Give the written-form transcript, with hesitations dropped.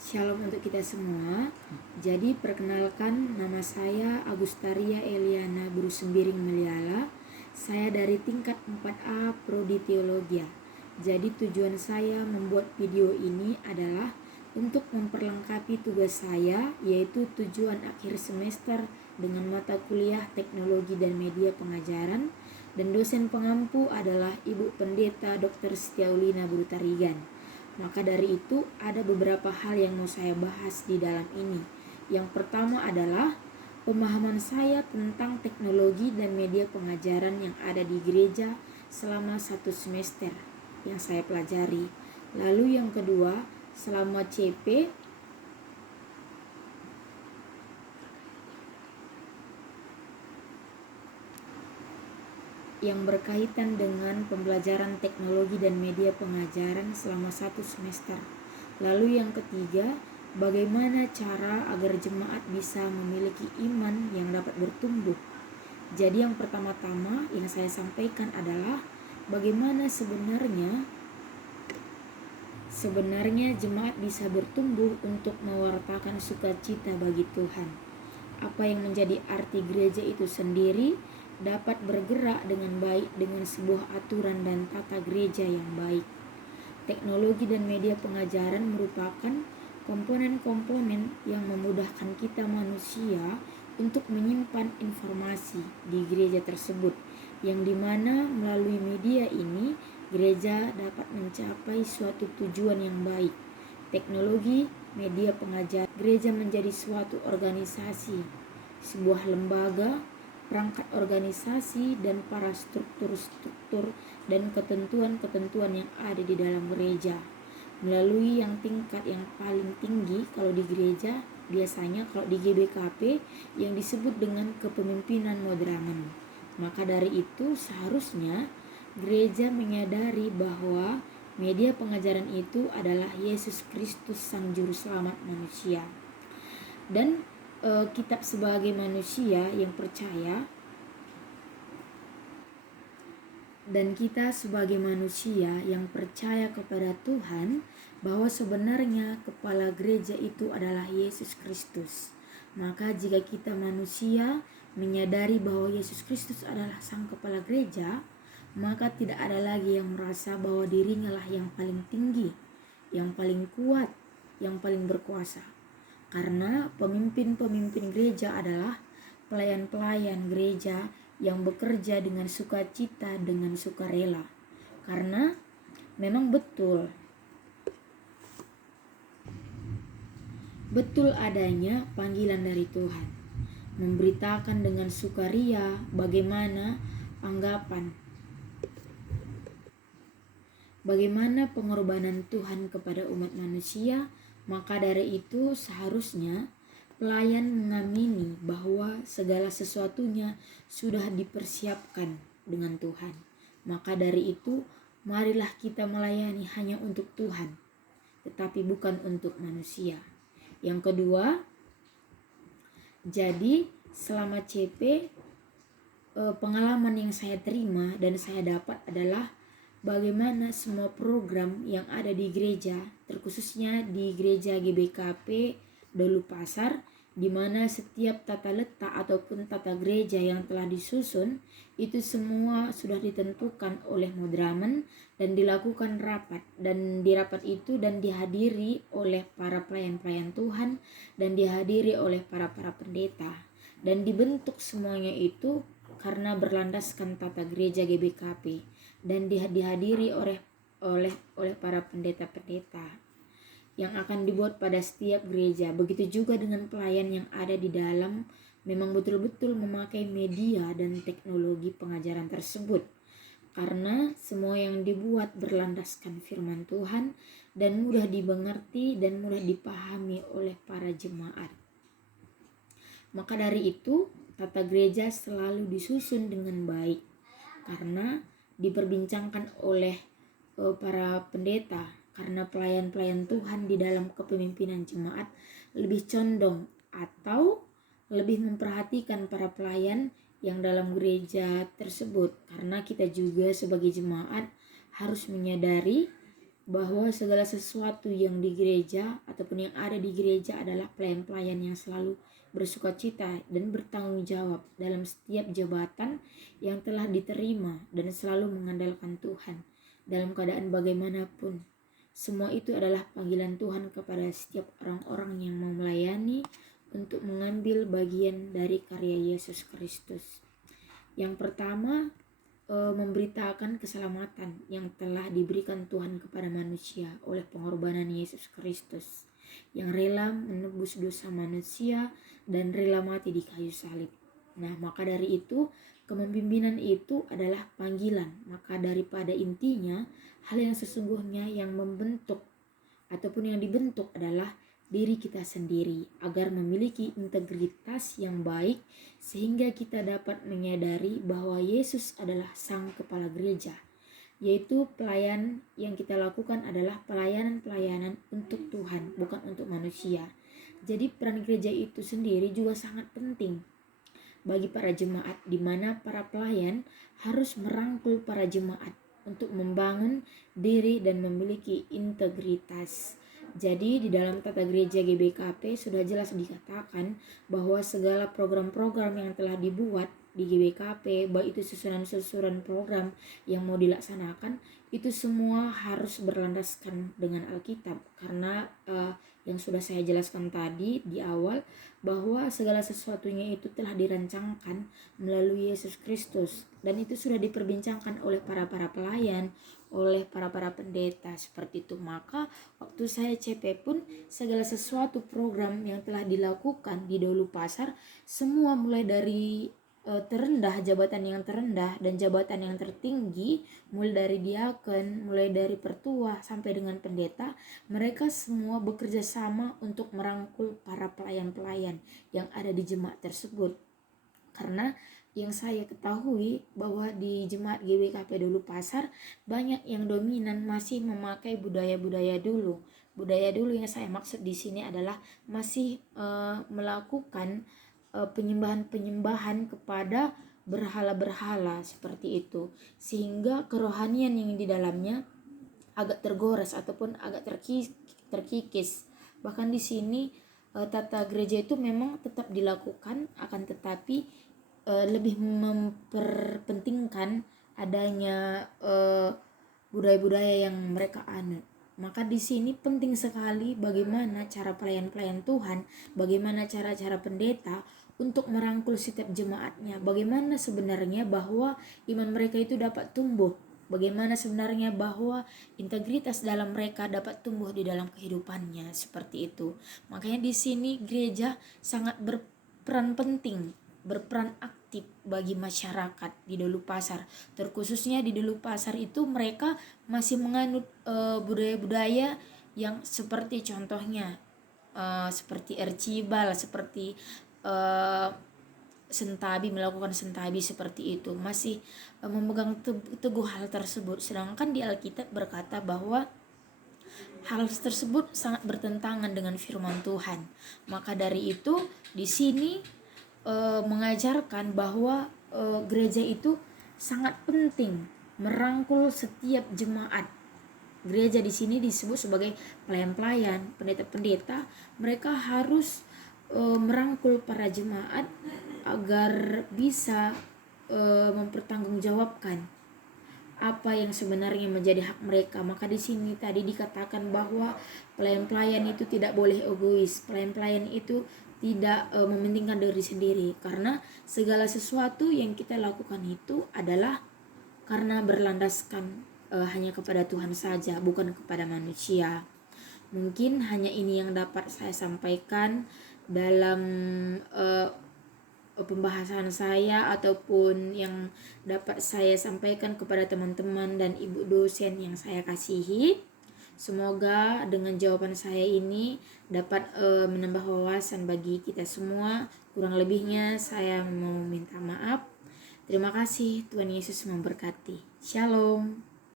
Shalom untuk kita semua. Jadi perkenalkan, nama saya Agustaria Eliana Burusembiring Meliala. Saya dari tingkat 4A Prodi Teologia. Jadi tujuan saya membuat video ini adalah untuk memperlengkapi tugas saya, yaitu tujuan akhir semester dengan mata kuliah Teknologi dan Media Pengajaran, dan dosen pengampu adalah Ibu Pendeta Dr. Setiaulina Brutarigan. Maka dari itu ada beberapa hal yang mau saya bahas di dalam ini. Yang pertama adalah pemahaman saya tentang teknologi dan media pengajaran yang ada di gereja selama 1 semester yang saya pelajari. Lalu yang kedua, selama CP yang berkaitan dengan pembelajaran teknologi dan media pengajaran selama 1 semester. Lalu yang ketiga, bagaimana cara agar jemaat bisa memiliki iman yang dapat bertumbuh. Jadi yang pertama-tama yang saya sampaikan adalah bagaimana sebenarnya jemaat bisa bertumbuh untuk mewartakan sukacita bagi Tuhan. Apa yang menjadi arti gereja itu sendiri dapat bergerak dengan baik dengan sebuah aturan dan tata gereja yang baik. Teknologi dan media pengajaran merupakan komponen-komponen yang memudahkan kita manusia untuk menyimpan informasi di gereja tersebut, yang dimana melalui media ini gereja dapat mencapai suatu tujuan yang baik. Teknologi, media pengajaran, gereja menjadi suatu organisasi, sebuah lembaga, perangkat organisasi, dan para struktur-struktur dan ketentuan-ketentuan yang ada di dalam gereja. Melalui yang tingkat yang paling tinggi kalau di gereja, biasanya kalau di GBKP yang disebut dengan kepemimpinan moderamen. Maka dari itu seharusnya gereja menyadari bahwa media pengajaran itu adalah Yesus Kristus Sang Juru Selamat manusia. Dan kita sebagai manusia yang percaya, kepada Tuhan, bahwa sebenarnya kepala gereja itu adalah Yesus Kristus. Maka jika kita manusia menyadari bahwa Yesus Kristus adalah sang kepala gereja, maka tidak ada lagi yang merasa bahwa dirinya lah yang paling tinggi, yang paling kuat, yang paling berkuasa. Karena pemimpin-pemimpin gereja adalah pelayan-pelayan gereja yang bekerja dengan sukacita, dengan sukarela. Karena memang betul adanya panggilan dari Tuhan, memberitakan dengan sukaria bagaimana pengorbanan Tuhan kepada umat manusia. Maka dari itu seharusnya pelayan mengamini bahwa segala sesuatunya sudah dipersiapkan dengan Tuhan. Maka dari itu marilah kita melayani hanya untuk Tuhan, tetapi bukan untuk manusia. Yang kedua, jadi selama CP pengalaman yang saya terima dan saya dapat adalah bagaimana semua program yang ada di gereja, terkhususnya di gereja GBKP Dolu Pasar, di mana setiap tata letak ataupun tata gereja yang telah disusun itu semua sudah ditentukan oleh moderamen dan dilakukan rapat, dan di rapat itu dan dihadiri oleh para pelayan-pelayan Tuhan dan dihadiri oleh para pendeta, dan dibentuk semuanya itu karena berlandaskan tata gereja GBKP dan dihadiri oleh para pendeta-pendeta yang akan dibuat pada setiap gereja. Begitu juga dengan pelayan yang ada di dalam memang betul-betul memakai media dan teknologi pengajaran tersebut, karena semua yang dibuat berlandaskan firman Tuhan dan mudah dimengerti dan mudah dipahami oleh para jemaat. Maka dari itu tata gereja selalu disusun dengan baik karena diperbincangkan oleh para pendeta, karena pelayan-pelayan Tuhan di dalam kepemimpinan jemaat lebih condong atau lebih memperhatikan para pelayan yang dalam gereja tersebut, karena kita juga sebagai jemaat harus menyadari bahwa segala sesuatu yang di gereja ataupun yang ada di gereja adalah pelayan-pelayan yang selalu bersukacita dan bertanggung jawab dalam setiap jabatan yang telah diterima dan selalu mengandalkan Tuhan dalam keadaan bagaimanapun. Semua itu adalah panggilan Tuhan kepada setiap orang-orang yang mau melayani untuk mengambil bagian dari karya Yesus Kristus. Yang pertama, memberitakan keselamatan yang telah diberikan Tuhan kepada manusia oleh pengorbanan Yesus Kristus yang rela menebus dosa manusia dan rela mati di kayu salib. Nah, maka dari itu kepemimpinan itu adalah panggilan. Maka daripada intinya hal yang sesungguhnya yang membentuk ataupun yang dibentuk adalah diri kita sendiri agar memiliki integritas yang baik sehingga kita dapat menyadari bahwa Yesus adalah sang kepala gereja, yaitu pelayan yang kita lakukan adalah pelayanan-pelayanan untuk Tuhan, bukan untuk manusia. Jadi peran gereja itu sendiri juga sangat penting bagi para jemaat, di mana para pelayan harus merangkul para jemaat untuk membangun diri dan memiliki integritas. Jadi di dalam tata gereja GBKP sudah jelas dikatakan bahwa segala program-program yang telah dibuat di GBKP, baik itu susunan-susunan program yang mau dilaksanakan, itu semua harus berlandaskan dengan Alkitab. Karena yang sudah saya jelaskan tadi di awal, bahwa segala sesuatunya itu telah dirancangkan melalui Yesus Kristus, dan itu sudah diperbincangkan oleh para pelayan, oleh para pendeta seperti itu. Maka waktu saya CP pun segala sesuatu program yang telah dilakukan di Dahulu Pasar, semua mulai dari terendah, jabatan yang terendah dan jabatan yang tertinggi, mulai dari diaken, mulai dari pertua sampai dengan pendeta, mereka semua bekerja sama untuk merangkul para pelayan-pelayan yang ada di jemaat tersebut. Karena yang saya ketahui bahwa di jemaat GBKP Dahulu Pasar banyak yang dominan masih memakai budaya-budaya dulu. Budaya dulu yang saya maksud di sini adalah masih melakukan penyembahan kepada berhala-berhala seperti itu, sehingga kerohanian yang di dalamnya agak tergores ataupun agak terkikis. Bahkan di sini tata gereja itu memang tetap dilakukan, akan tetapi lebih memperpentingkan adanya budaya-budaya yang mereka anut. Maka di sini penting sekali bagaimana cara pelayan-pelayan Tuhan, bagaimana cara-cara pendeta untuk merangkul setiap jemaatnya, bagaimana sebenarnya bahwa iman mereka itu dapat tumbuh, bagaimana sebenarnya bahwa integritas dalam mereka dapat tumbuh di dalam kehidupannya, seperti itu. Makanya di sini gereja sangat berperan penting, berperan aktif bagi masyarakat di Dahulu Pasar. Terkhususnya di Dahulu Pasar itu mereka masih menganut budaya-budaya yang seperti contohnya seperti Ercibal, seperti sentabi, melakukan sentabi seperti itu, masih memegang teguh hal tersebut. Sedangkan di Alkitab berkata bahwa hal tersebut sangat bertentangan dengan firman Tuhan. Maka dari itu di sini mengajarkan bahwa gereja itu sangat penting merangkul setiap jemaat. Gereja di sini disebut sebagai pelayan-pelayan, pendeta-pendeta. Mereka harus merangkul para jemaat agar bisa mempertanggungjawabkan apa yang sebenarnya menjadi hak mereka. Maka di sini tadi dikatakan bahwa pelayan-pelayan itu tidak boleh egois. Pelayan-pelayan itu tidak mementingkan diri sendiri, karena segala sesuatu yang kita lakukan itu adalah karena berlandaskan hanya kepada Tuhan saja, bukan kepada manusia. Mungkin hanya ini yang dapat saya sampaikan dalam pembahasan saya, ataupun yang dapat saya sampaikan kepada teman-teman dan ibu dosen yang saya kasihi. Semoga dengan jawaban saya ini dapat menambah wawasan bagi kita semua. Kurang lebihnya saya mau minta maaf. Terima kasih, Tuhan Yesus memberkati. Shalom.